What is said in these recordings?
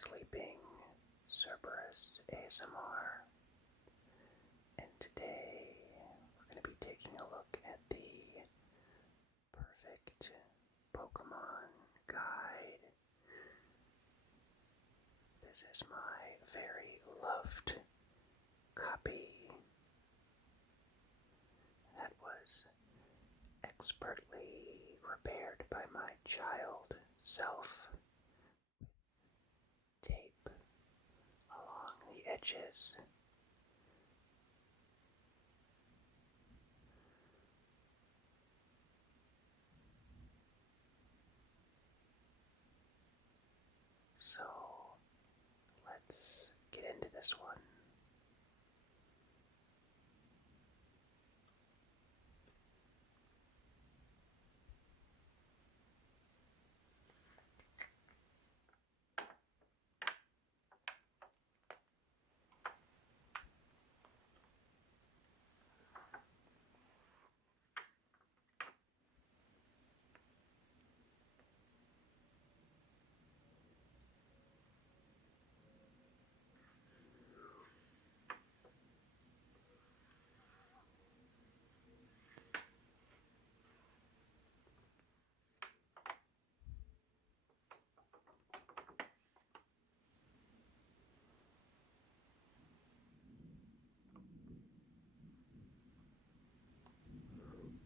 Sleeping Cerberus ASMR, and today we're going to be taking a look at the perfect Pokemon guide. This is my very loved copy that was expertly repaired by my child self. Tape along the edges. So let's get into this one.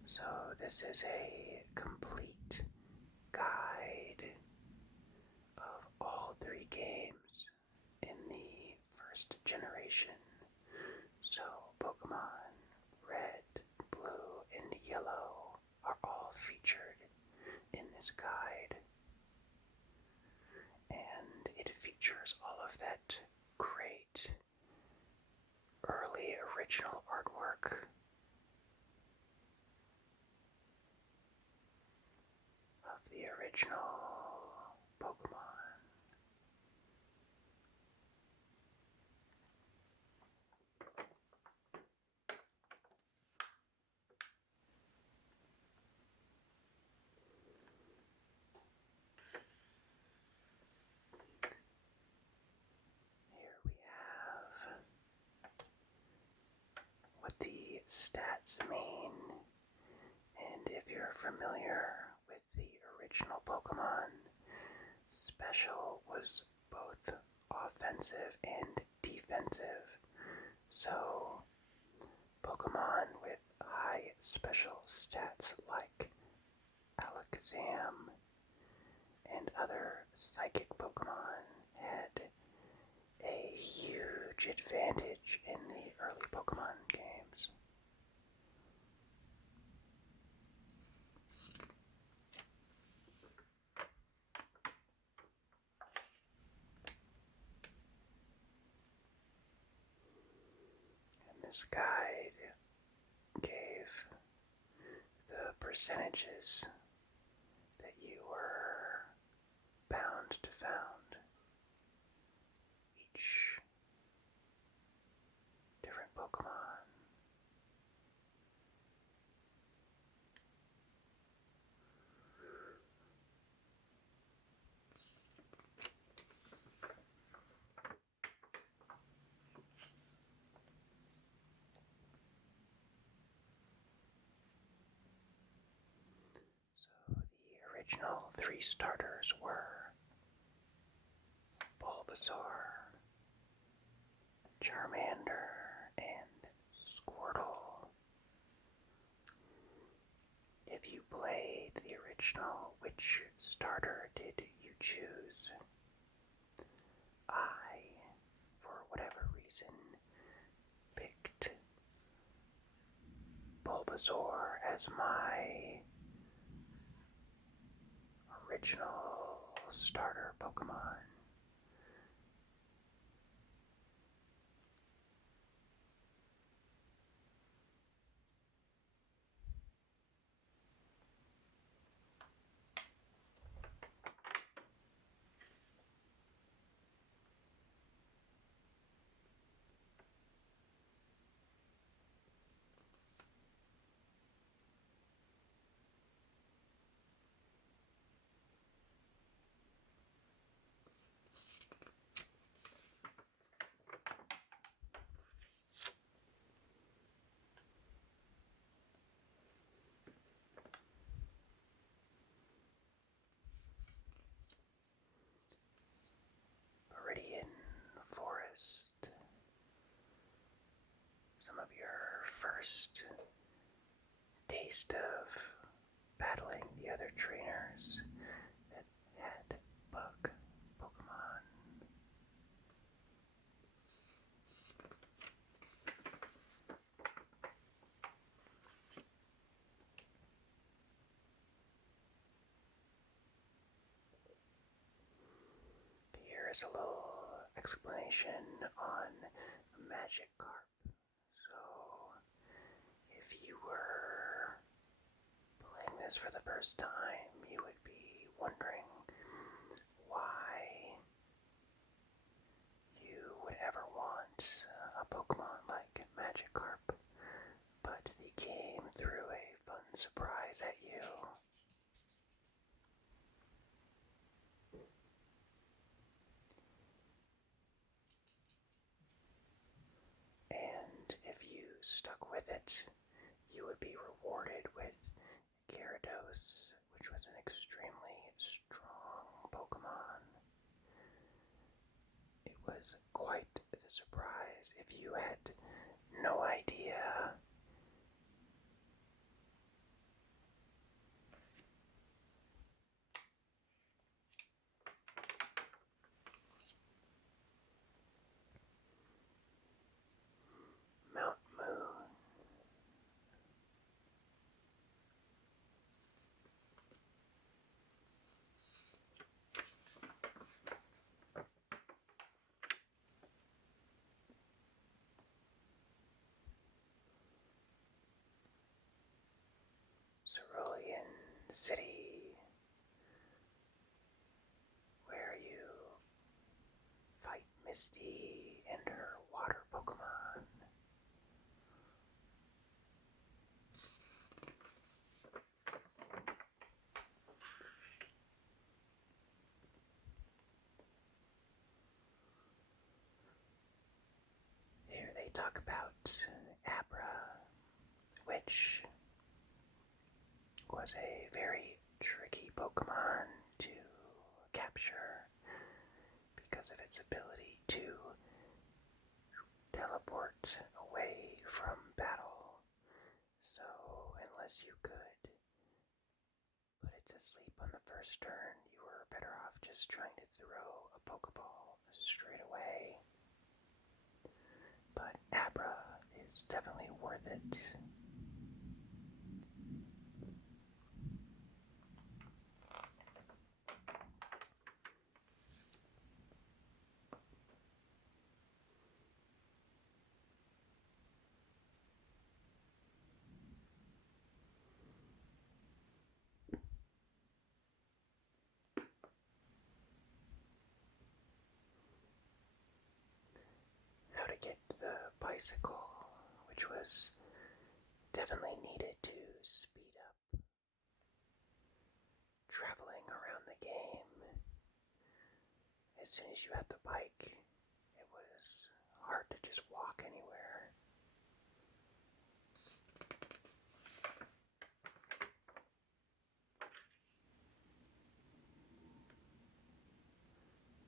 So this is a complete guide of all three games in the first generation. So Pokemon Red, Blue, and Yellow are all featured in this guide. And it features all of that great early original artwork of the original Pokemon. Here we have what the stats mean, and if you're familiar with the original Pokemon, Special was both offensive and defensive. So, Pokemon with high special stats like Alakazam and other psychic Pokemon had a huge advantage in the early Pokemon games. And this guide gave the percentages that you were bound to found each different Pokemon. So the original three starters were Bulbasaur, Charmander, and Squirtle. If you played the original, which starter did you choose? I, for whatever reason, picked Bulbasaur as my original starter Pokemon. first taste of battling the other trainers that had bug Pokemon. Here is a little explanation on Magikarp. So, if you were playing this for the first time, you would be wondering why you would ever want a Pokemon like Magikarp, but he came through a fun surprise at you. And if you stuck with it, you would be rewarded with Gyarados, which was an extremely strong Pokemon. It was quite the surprise if you had no idea. Mount Moon. Cerulean City, where you fight Misty and her water Pokemon. Here they talk about Abra, which was a very tricky Pokemon to capture because of its ability to teleport away from battle. So, unless you could put it to sleep on the first turn, you were better off just trying to throw a Pokeball straight away. But Abra is definitely worth it. How to get the bicycle, which was definitely needed to speed up traveling around the game. As soon as you had the bike, it was hard to just walk anywhere.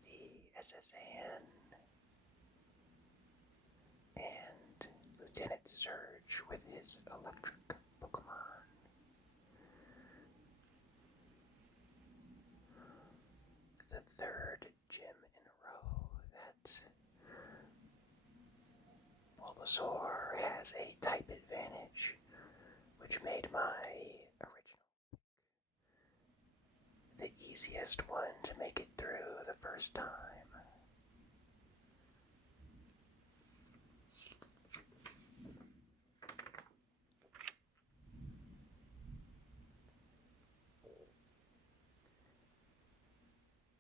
The SSN and Lieutenant Surge with his electric Pokemon. The third gym in a row that Bulbasaur has a type advantage, which made my original the easiest one to make it through the first time.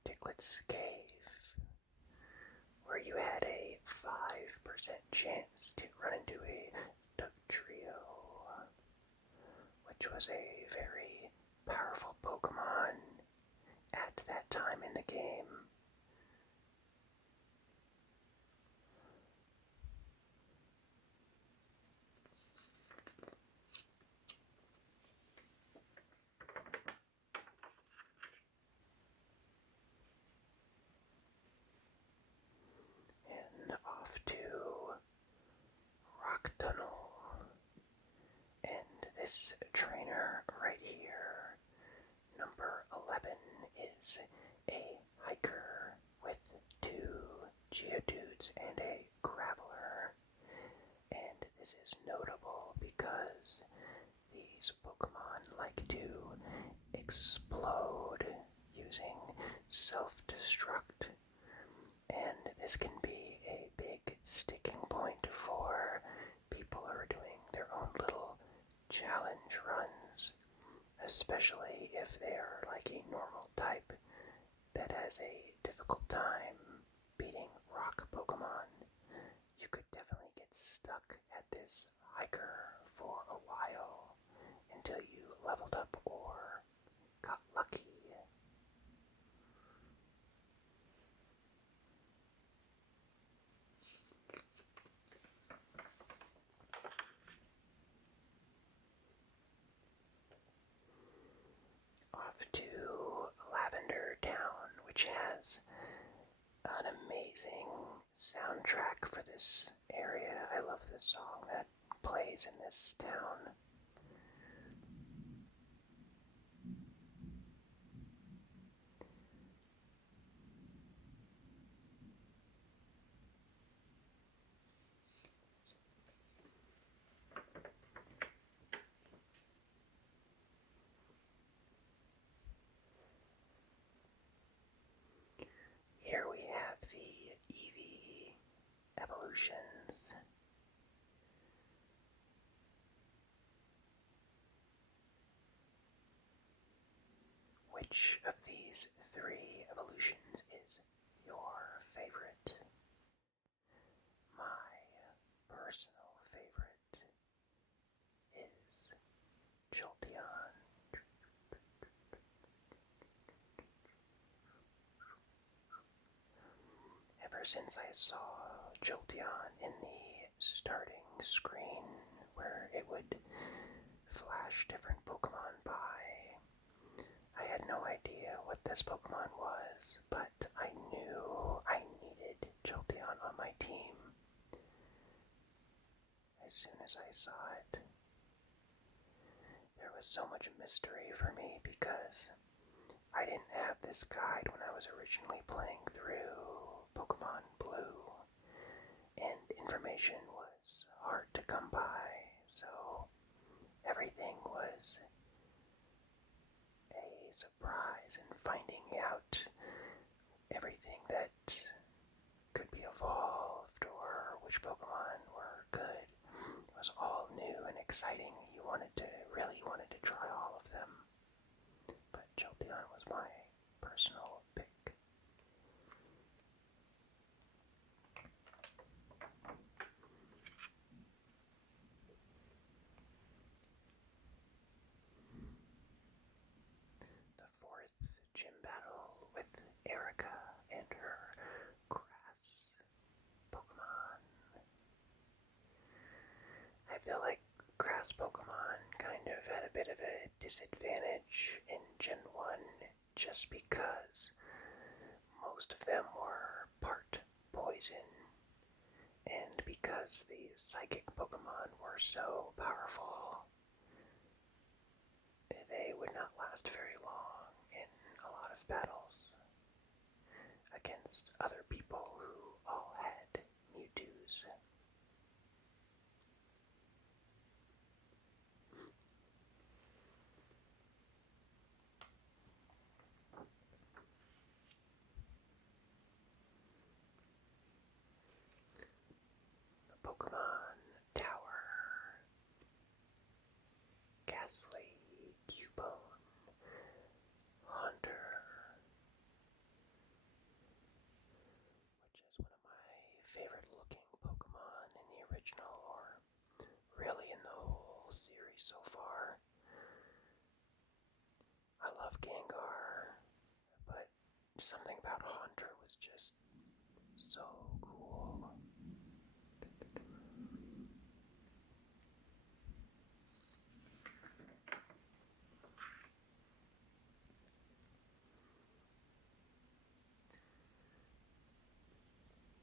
Diglets Cave, where you had a 5% chance to run into a Dugtrio, which was a very powerful Pokemon at that time in the game. And off to Rock Tunnel, self-destruct, and this can be a big sticking point for people who are doing their own little challenge runs, especially if they are like a normal type that has a difficult time beating rock Pokemon. You could definitely get stuck at this hiker for a while until you leveled up or got lucky. Off to Lavender Town, which has an amazing soundtrack for this area. I love the song that plays in this town. Here we have the Eevee evolutions. Which of these three evolutions is your favorite? My personal favorite is Jolteon. Ever since I saw Jolteon in the starting screen where it would flash different Pokemon by, I had no idea what this Pokemon was, but I knew I needed Jolteon on my team as soon as I saw it. There was so much mystery for me because I didn't have this guide when I was originally playing through Pokemon Blue, and information was hard to come by, so everything was a surprise, and finding out everything that could be evolved or which Pokemon were good was all new and exciting. You really wanted to try all of them. But Jolteon was my personal pick. The fourth gym battle with Erica and her grass Pokemon. I feel like grass Pokemon kind of had a bit of a disadvantage in Gen 1 just because most of them were part poison, and because the psychic Pokemon were so powerful, they would not last very long in a lot of battles against other people who all had Mewtwo's. The Pokemon Tower. Ghastly, Cubone, Haunter, which is one of my favorite looking Pokemon in the original, or really in the whole series so far. I love Gengar, but something about Haunter was just so cool.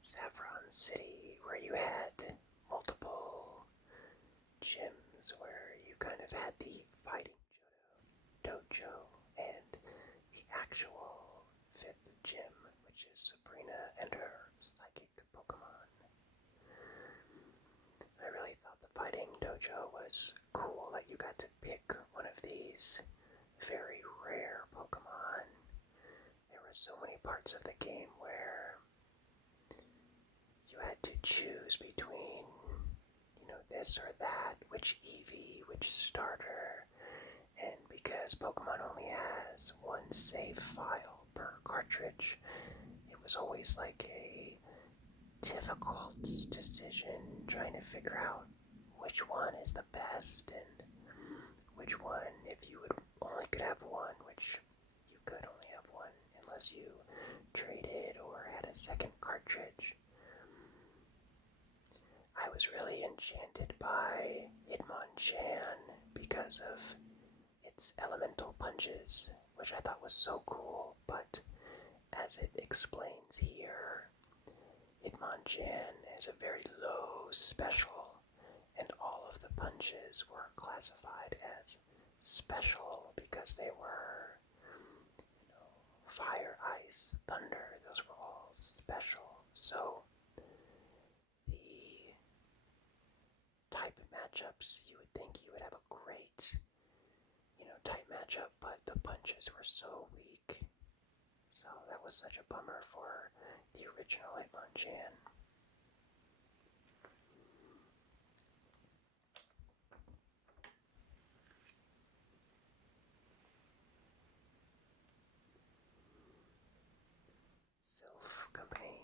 Saffron City, where you had multiple gyms, where you kind of had the fighting dojo and the actual fifth gym, which is Sabrina and her psychic Pokemon. I really thought the fighting dojo was cool that you got to pick one of these very rare Pokemon. There were so many parts of the game where you had to choose between, this or that, which EV, which starter, and because Pokemon only has one save file per cartridge, it was always like a difficult decision trying to figure out which one is the best and which one, if you only could have one, which you could only have one unless you traded or had a second cartridge. I was really enchanted by Hitmonchan because of its elemental punches, which I thought was so cool, but as it explains here, Hitmonchan is a very low special, and all of the punches were classified as special because they were, fire, ice, thunder, those were all special. So the type matchups, you would think you would have a great, type matchup, but the punches were so weak. So that was such a bummer for the original Hitmonchan. Sylph Company.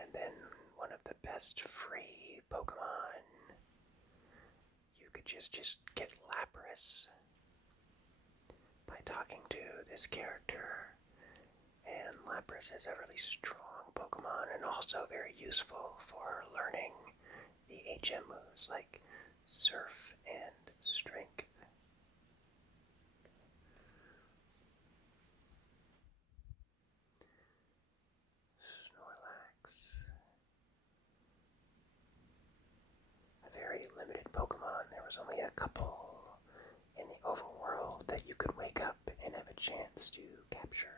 And then one of the best free Pokemon, you could just get Lapras by talking to this character. And Lapras is a really strong Pokemon and also very useful for learning the HM moves like Surf and Strength. Snorlax. A very limited Pokemon. There was only a couple in the overworld that you could wake up and have a chance to capture.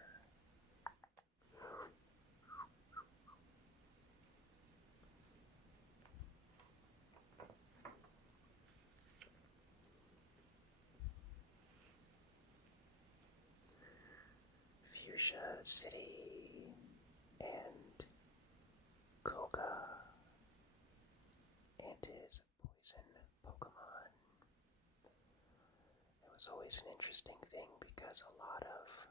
Fuchsia City and Koga and his poison Pokemon. It was always an interesting thing because a lot of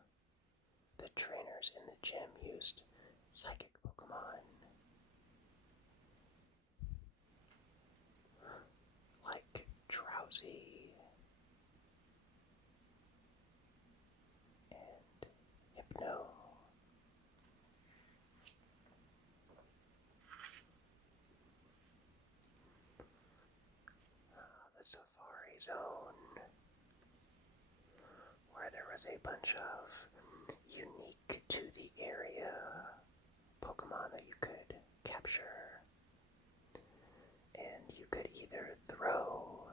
the trainers in the gym used psychic Pokemon like Drowsy and Hypno. The Safari Zone, where there was a bunch of unique to the area Pokemon that you could capture. And you could either throw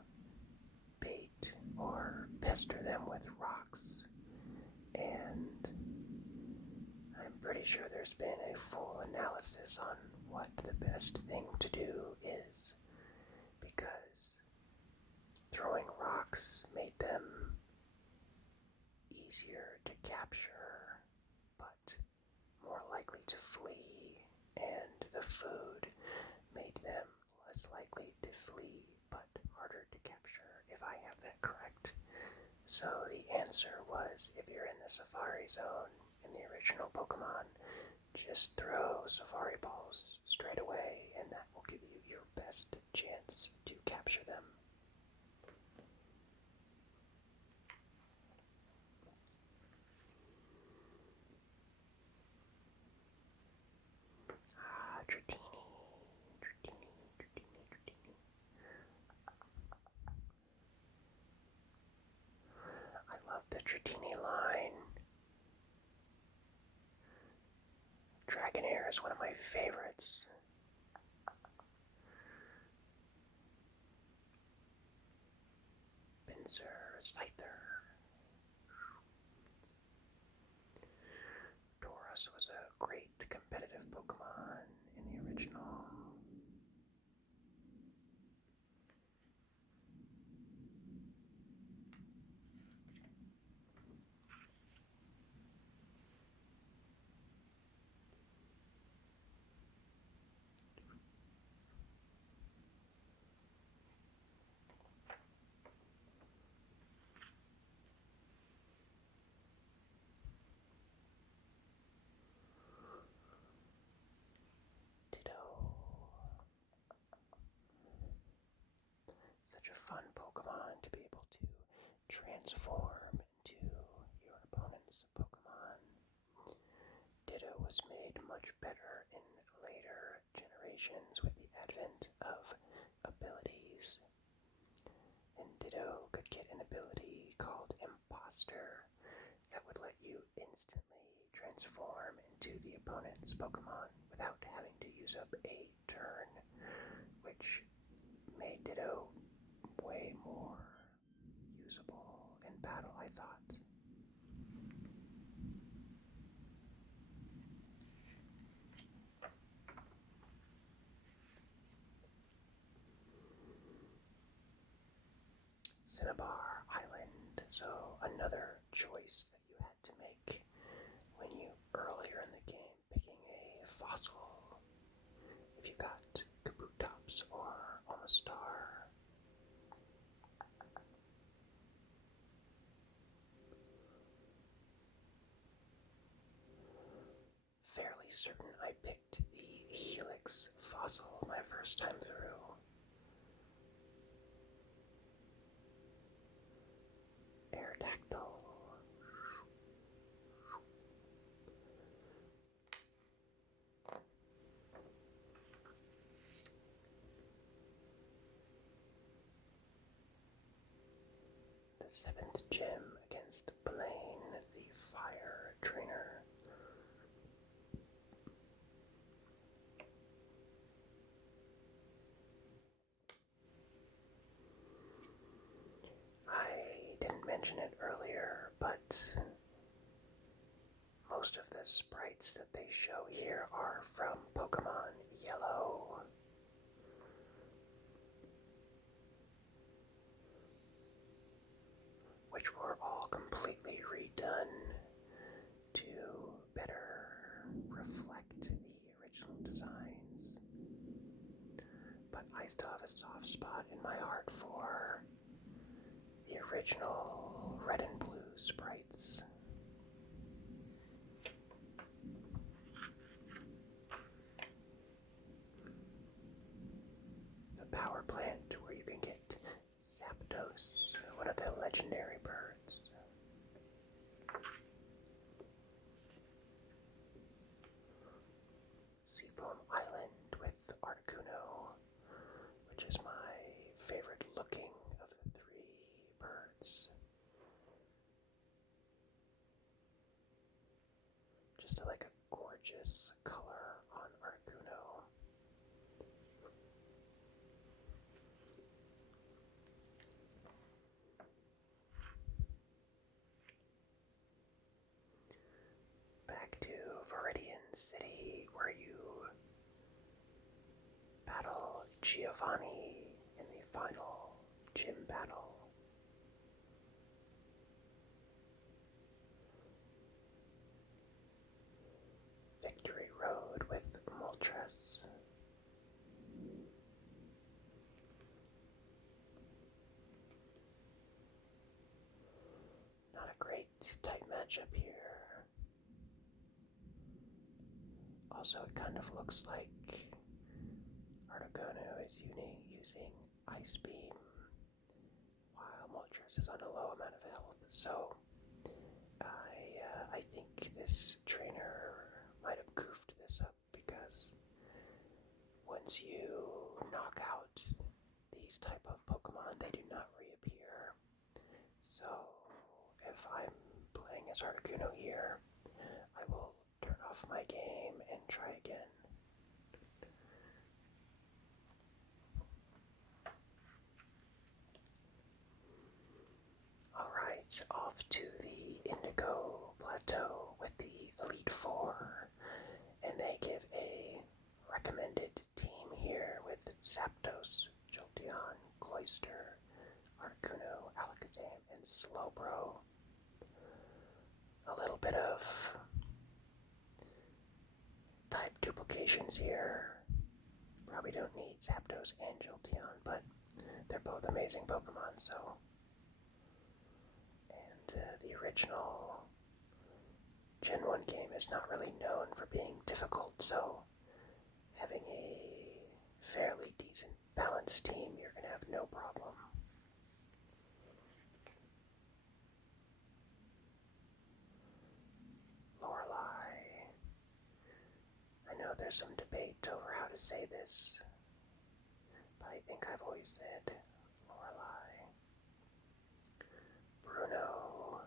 bait or pester them with rocks. And I'm pretty sure there's been a full analysis on what the best thing to do is, because throwing rocks made them easier to capture, but more likely to flee, and the food made them less likely to flee, but harder to capture, if I have that correct. So the answer was, if you're in the Safari Zone in the original Pokemon, just throw Safari Balls straight away, and that will give you your best chance to capture them. Dratini. I love the Dratini line. Dragonair is one of my favorites. Pinsir, Scyther. Tauros was a great competitive Pokemon in the original. transform into your opponent's Pokemon. Ditto was made much better in later generations with the advent of abilities. And Ditto could get an ability called Imposter that would let you instantly transform into the opponent's Pokemon without having to use up a turn, which made Ditto way more usable in battle, I thought. Cinnabar Island, so another choice that you had to make when you earlier in the game picking a fossil. If you got Kabutops or Omastar. Fairly certain I picked the Helix fossil my first time through. Aerodactyl. The 7th gym against Blaine, the fire trainer. I didn't mention it earlier, but most of the sprites that they show here are from Pokemon Yellow. Which were all completely redone to better reflect the original designs. But I still have a soft spot in my heart for the original red and blue sprites. The power plant where you can get Zapdos, one of the legendary birds. Seafoam Island with Articuno, which is my favorite looking of the 3 birds. Just like a gorgeous color on Articuno. Back to Viridian City, where you battle Giovanni in the final gym battle. Victory Road with Moltres. Not a great type matchup here. Also, it kind of looks like Articuno is using Ice Beam while Moltres is on a low amount of health. So I think this trainer might have goofed this up because once you knock out these type of Pokemon, they do not reappear. So if I'm playing as Articuno here, I will turn off my game and try again. Alright, off to the Indigo Plateau with the Elite Four, and they give a recommended team here with Zapdos, Jolteon, Cloyster, Articuno, Alakazam, and Slowbro. A little bit of type duplications here. Probably don't need Zapdos and Jolteon, but they're both amazing Pokemon, so. And the original Gen 1 game is not really known for being difficult, so having a fairly decent balanced team, you're going to have no problem. there's some debate over how to say this, but I think I've always said Lorelai. Bruno.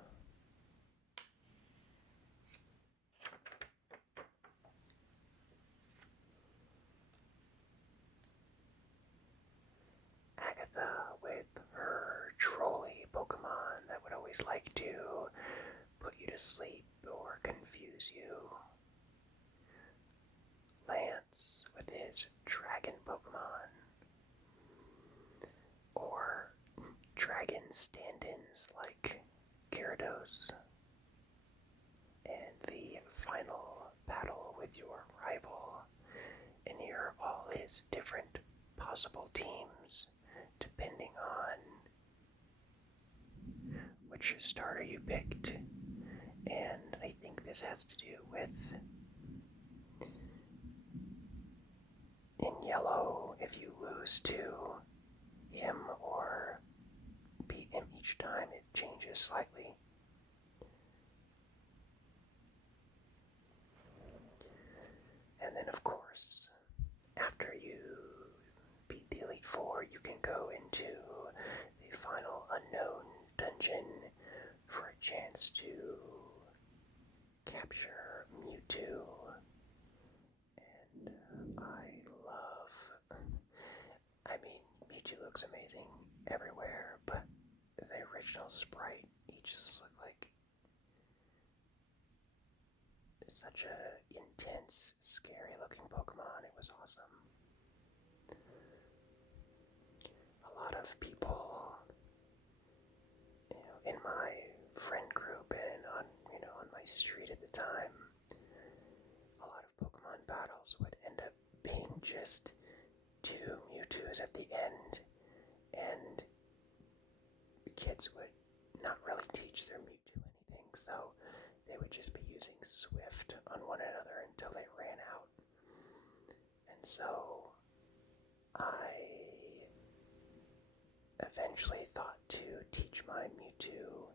Agatha with her trolley Pokemon that would always like to put you to sleep or confuse you. Lance with his dragon Pokemon. Or dragon stand-ins like Gyarados. And the final battle with your rival. And here are all his different possible teams depending on which starter you picked. And I think this has to do with in yellow, if you lose to him or beat him each time, it changes slightly. And then of course, after you beat the Elite Four, you can go into the final unknown dungeon for a chance to capture Mewtwo. And Mewtwo looks amazing everywhere, but the original sprite, he just looked like such a intense, scary looking Pokemon. It was awesome. A lot of people, in my friend group and on my street at the time, a lot of Pokemon battles would end up being just 2 Mewtwo's at the end, and kids would not really teach their Mewtwo anything, so they would just be using Swift on one another until they ran out. And so I eventually thought to teach my Mewtwo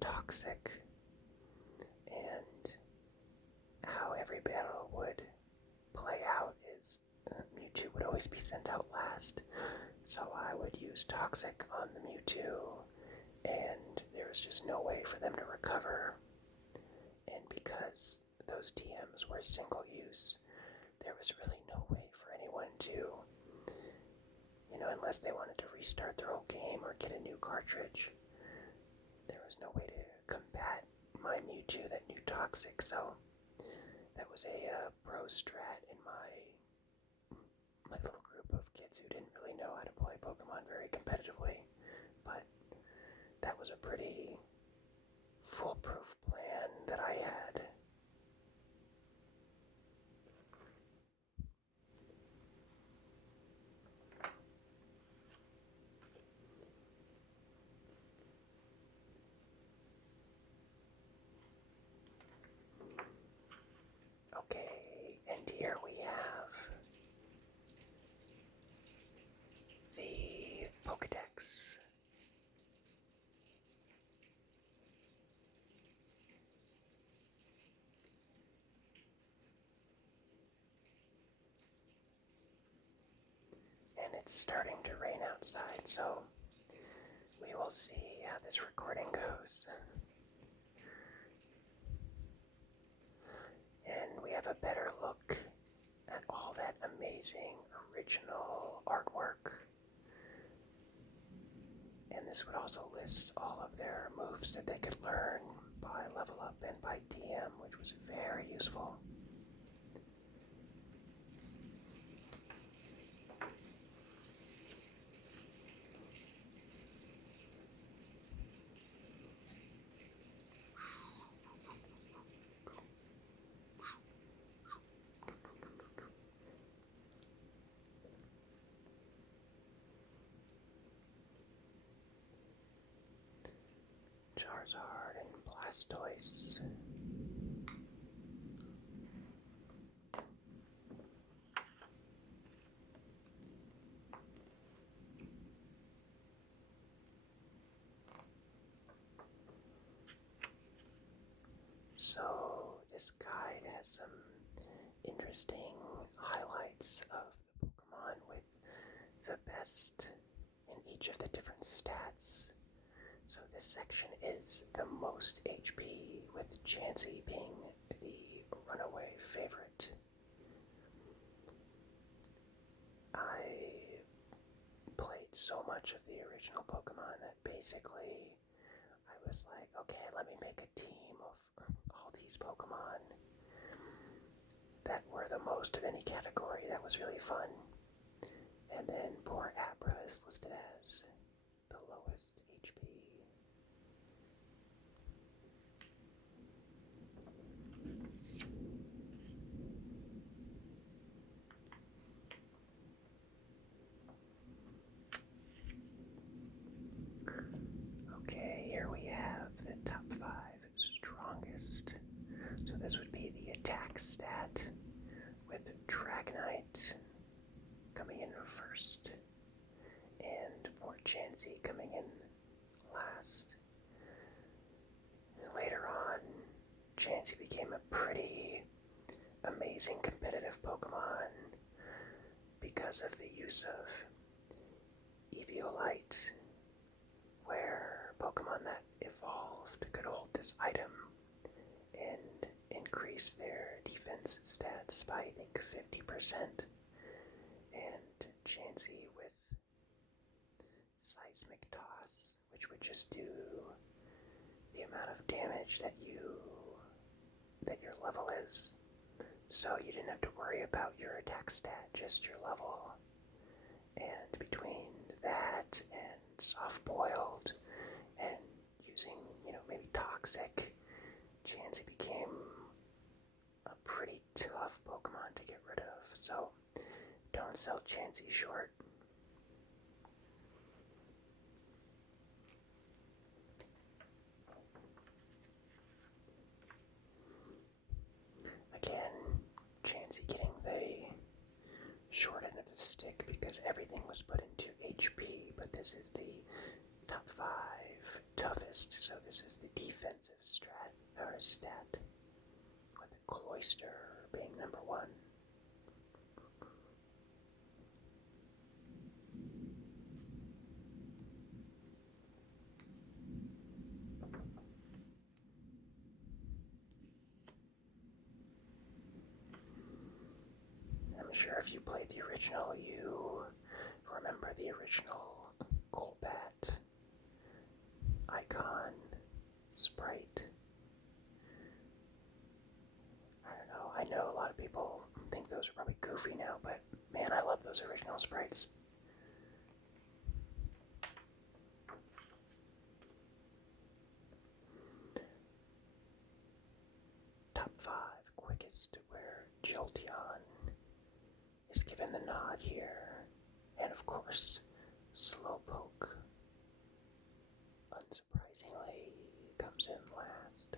Toxic, and how every battle would play out is Mewtwo would always be sent out last, so I would use Toxic on the Mewtwo, and there was just no way for them to recover. And because those TMs were single use, there was really no way for anyone to, unless they wanted to restart their whole game or get a new cartridge, there was no way to combat my Mewtwo that knew Toxic, so that was a pro strat in my little group of kids who didn't really know how to play Pokemon very competitively, but that was a pretty foolproof plan that I had. Okay, and here we have the PokéDex. And it's starting to rain outside, so we will see how this recording goes. And we have a better look at all that amazing original artwork. And this would also list all of their moves that they could learn by level up and by TM, which was very useful. Charizard and Blastoise. So this guide has some interesting highlights of the Pokemon with the best in each of the different stats. So this section is the most HP, with Chansey being the runaway favorite. I played so much of the original Pokemon that basically I was like, okay, let me make a team of all these Pokemon that were the most of any category. That was really fun. And then poor Abra is listed as the lowest HP. Okay, here we have the top 5 strongest. So this would be the attack stat, with Dragonite coming in first, and poor Chansey coming in last. Later on, Chansey became a pretty amazing competitive Pokemon because of the use of Eviolite, where Pokemon that evolved could hold this item and increase their defense stats by, I think, 50%. And Chansey with Seismic Toss, which would just do the amount of damage that your level is. So you didn't have to worry about your attack stat, just your level. And between that and Soft Boiled and using, maybe Toxic, Chansey became a pretty tough Pokemon to get rid of. So don't sell Chansey short. Again, Chansey getting the short end of the stick because everything was put into HP, but this is the top 5 toughest, so this is the defensive stat, with Cloyster being number 1. I'm sure if you played the original, you remember the original Golbat icon sprite. I don't know. I know a lot of people think those are probably goofy now, but man, I love those original sprites. Top 5 quickest, where Jolteon is given the nod here, and of course, Slowpoke, unsurprisingly, comes in last.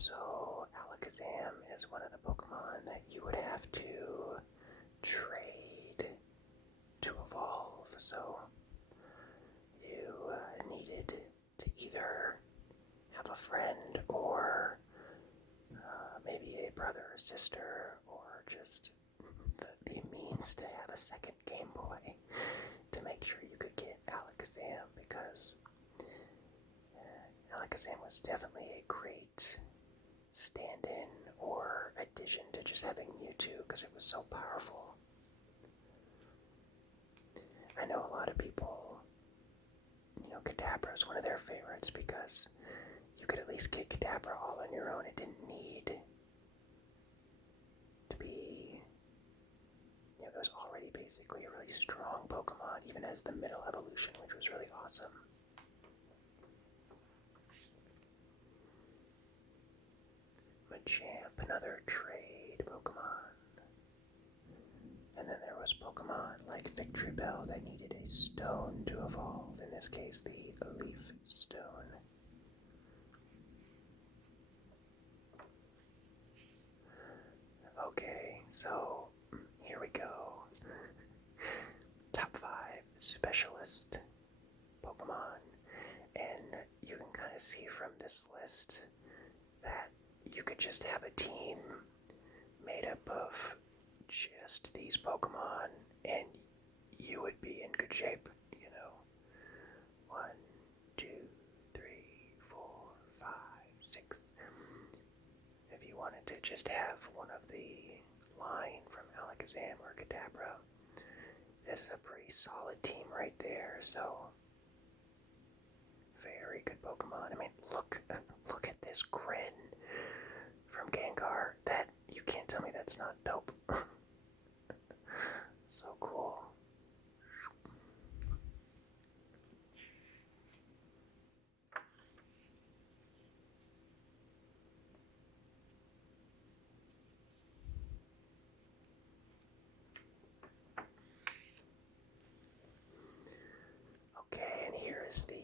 So, Alakazam is one of the Pokemon that you would have to trade to evolve. So, you needed to either have a friend or maybe a brother or sister, or just the means to have a second Game Boy to make sure you could get Alakazam, because Alakazam was definitely a great stand-in or addition to just having Mewtwo because it was so powerful. I know a lot of people, Kadabra is one of their favorites because you could at least get Kadabra all on your own. It didn't need to be, it was already basically a really strong Pokemon, even as the middle evolution, which was really awesome. Machamp, another trade Pokemon. And then there was those Pokemon like Victory Bell that needed a stone to evolve, in this case the Leaf Stone. Okay, so here we go. Top 5 specialist Pokemon. And you can kind of see from this list that you could just have a team made up of just these Pokemon and you would be in good shape, you know. 1, 2, 3, 4, 5, 6. If you wanted to just have one of the line from Alakazam or Kadabra, this is a pretty solid team right there, so very good Pokemon. I mean, look at this grin from Gengar. That, you can't tell me that's not dope. So cool. Okay, and here is the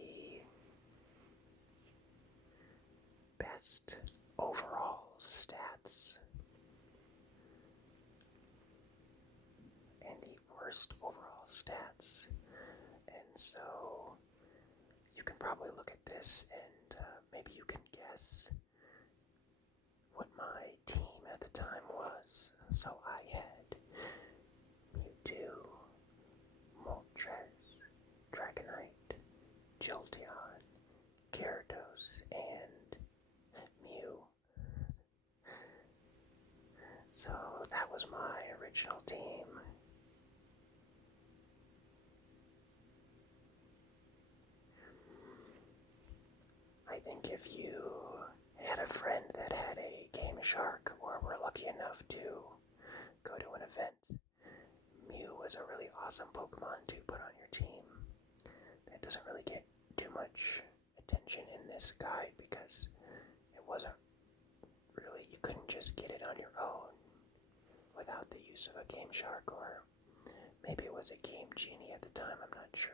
best overall stats and the worst overall stats. And so you can probably look at this and maybe you can guess what my team at the time was. So I had Mewtwo, Moltres, Dragonite, Jolteon, Gyarados, and Mew. So that was my original team. I think if you had a friend that had a Game Shark or were lucky enough to go to an event, Mew was a really awesome Pokemon to put on your team. That doesn't really get too much attention in this guide because it wasn't really, you couldn't just get it on your own without the use of a Game Shark, or maybe it was a Game Genie at the time, I'm not sure.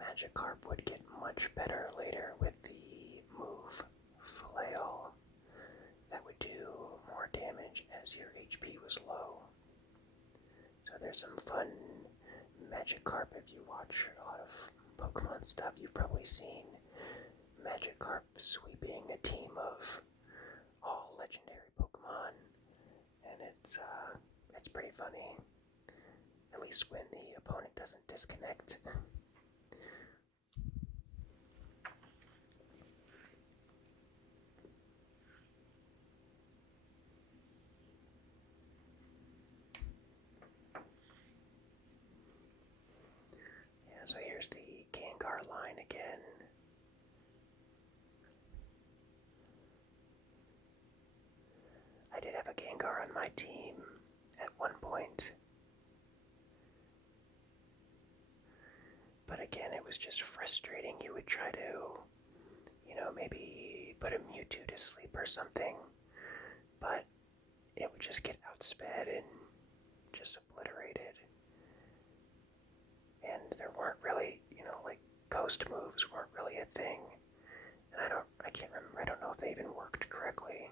Magikarp would get much better later with the move Flail. That would do more damage as your HP was low. So there's some fun Magikarp. If you watch a lot of Pokemon stuff, you've probably seen Magikarp sweeping a team of all legendary Pokemon, and it's pretty funny. At least when the opponent doesn't disconnect. So here's the Gengar line again. I did have a Gengar on my team at one point. But again, it was just frustrating. You would try to, maybe put a Mewtwo to sleep or something, but it would just get outsped and just obliterated. And there weren't really, like ghost moves weren't really a thing. And I can't remember, I don't know if they even worked correctly.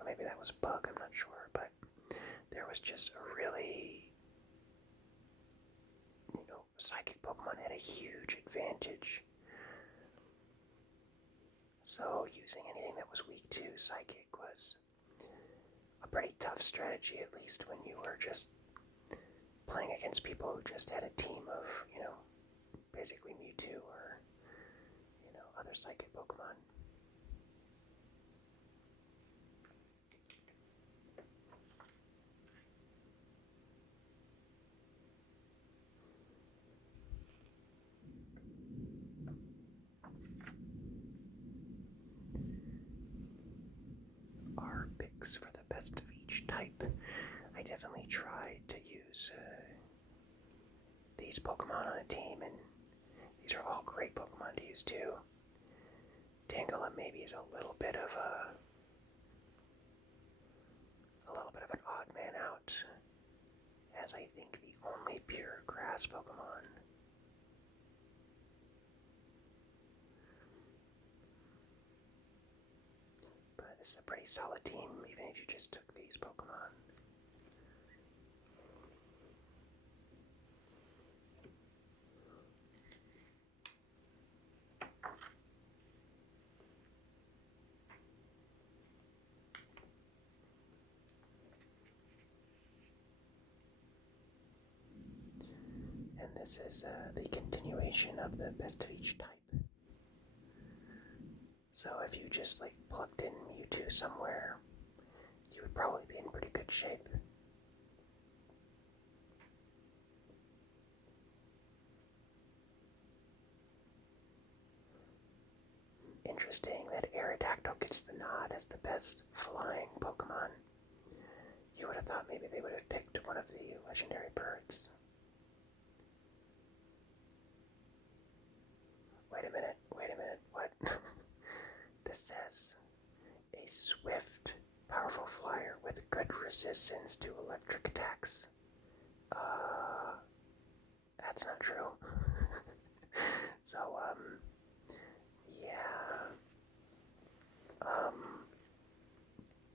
Or maybe that was a bug, I'm not sure, but there was just a really, Psychic Pokemon had a huge advantage. So using anything that was weak to Psychic was a pretty tough strategy, at least when you were just playing against people who just had a team of, basically Mewtwo or, other Psychic Pokemon. Our picks for the best of each type. I definitely tried to use the these Pokemon on a team, and these are all great Pokemon to use too. Tangela maybe is a little bit of an odd man out, as I think the only pure grass Pokemon. But this is a pretty solid team, even if you just took these Pokemon. And this is the continuation of the best of each type. So if you just plugged in Mewtwo somewhere, you would probably be in pretty good shape. Interesting that Aerodactyl gets the nod as the best flying Pokemon. You would have thought maybe they would have picked one of the legendary birds. Wait a minute, what? This says a swift, powerful flyer with good resistance to electric attacks. That's not true. So, yeah.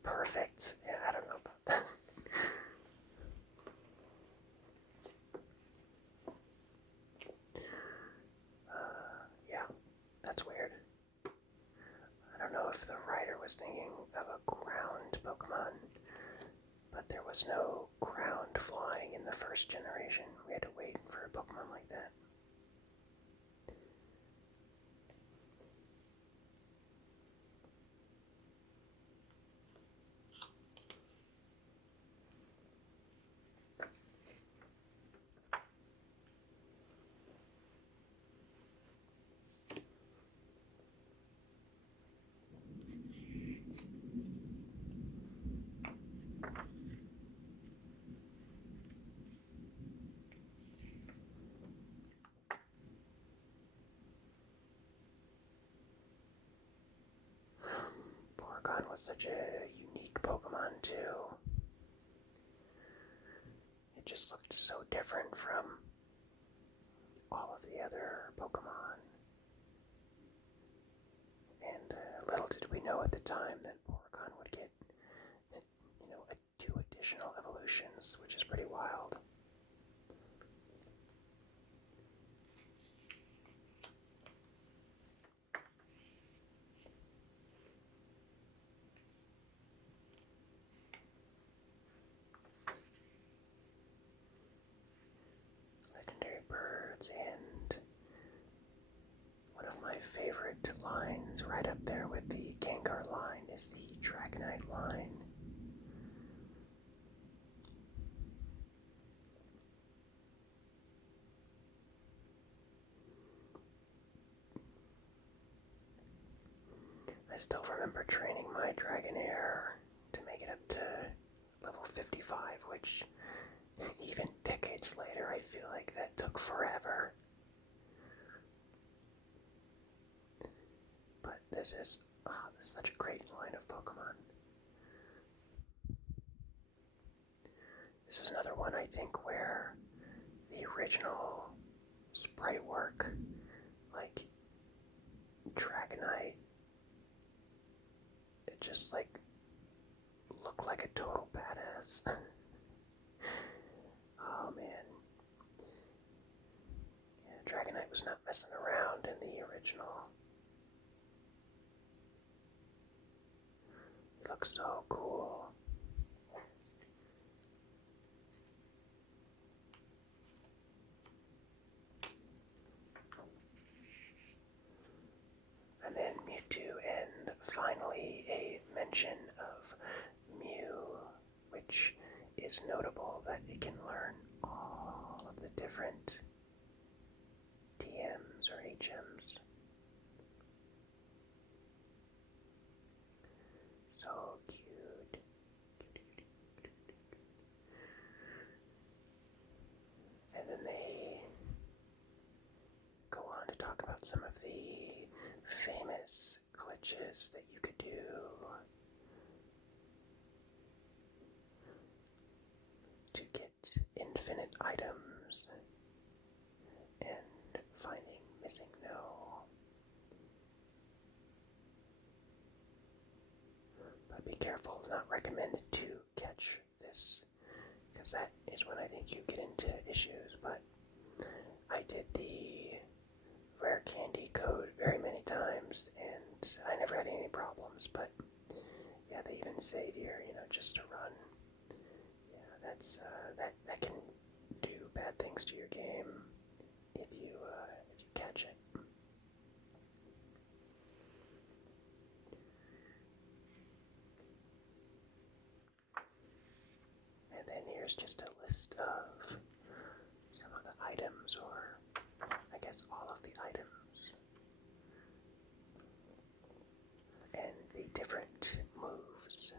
Perfect. Yeah, I don't know about that. Yeah, that's weird. I don't know if the writer was thinking of a ground Pokemon, but there was no ground flying in the first generation. We had to wait for a Pokemon like that. Porygon was such a unique Pokemon too. It just looked so different from all of the other Pokemon. And little did we know at the time that Porygon would get, 2 additional evolutions, which is pretty wild. Legendary birds, and one of my favorite lines right up there with the Gengar line is the Dragonite line. I still remember training my Dragonair to make it up to level 55, which even decades later I feel like that took forever. But this is such a great line of Pokemon. This is another one I think where the original sprite work, like Dragonite, it just looked like a total badass. Oh man. Yeah, Dragonite was not messing around in the original. It looks so cool. And then Mewtwo, and finally a mention of Mew, which is notable that it can learn all of the different TMs or HMs. So cute. And then they challenges that you could do to get infinite items and finding missing no. But be careful, not recommended to catch this, because that is when I think you get into issues. But I did the rare candy code very many times, and I never had any problems. But yeah, they even say here, just to run. Yeah, that can do bad things to your game if you catch it. And then here's just a list of some of the items, or I guess all of the items, and the different moves.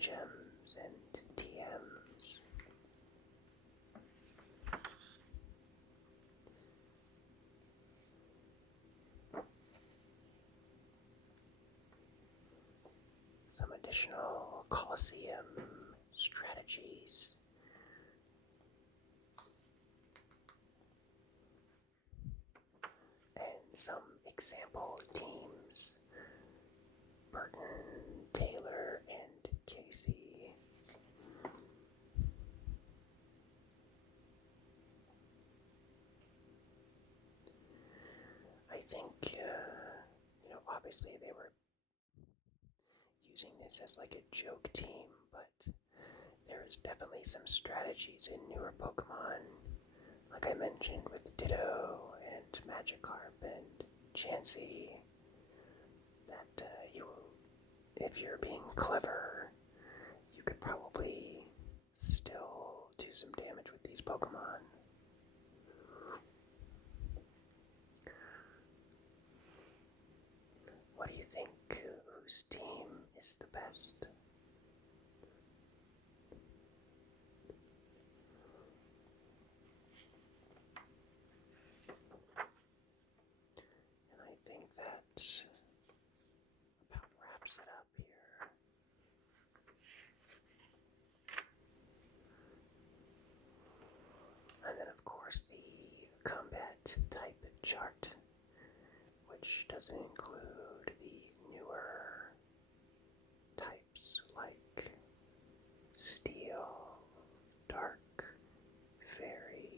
HMs and TMs. Some additional Colosseum strategies. And some example teams. Burton, Taylor, and Casey. I think, obviously they were using this as like a joke team, but there is definitely some strategies in newer Pokemon, like I mentioned with Ditto and Magikarp and Chansey, that if you're being clever, you could probably still do some damage with these Pokemon. What do you think? Whose team is the best? And I think that about wraps it up here. And then, of course, the combat type chart, which doesn't include the newer types like Steel, Dark, Fairy.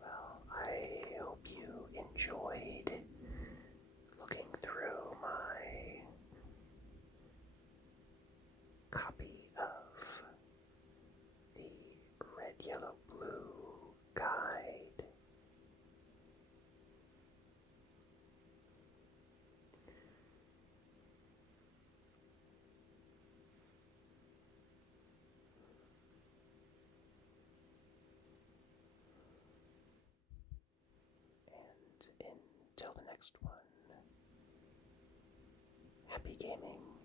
Well, I hope you enjoyed looking through my copy of the Red, Yellow, Blue guide. And until the next one, happy gaming.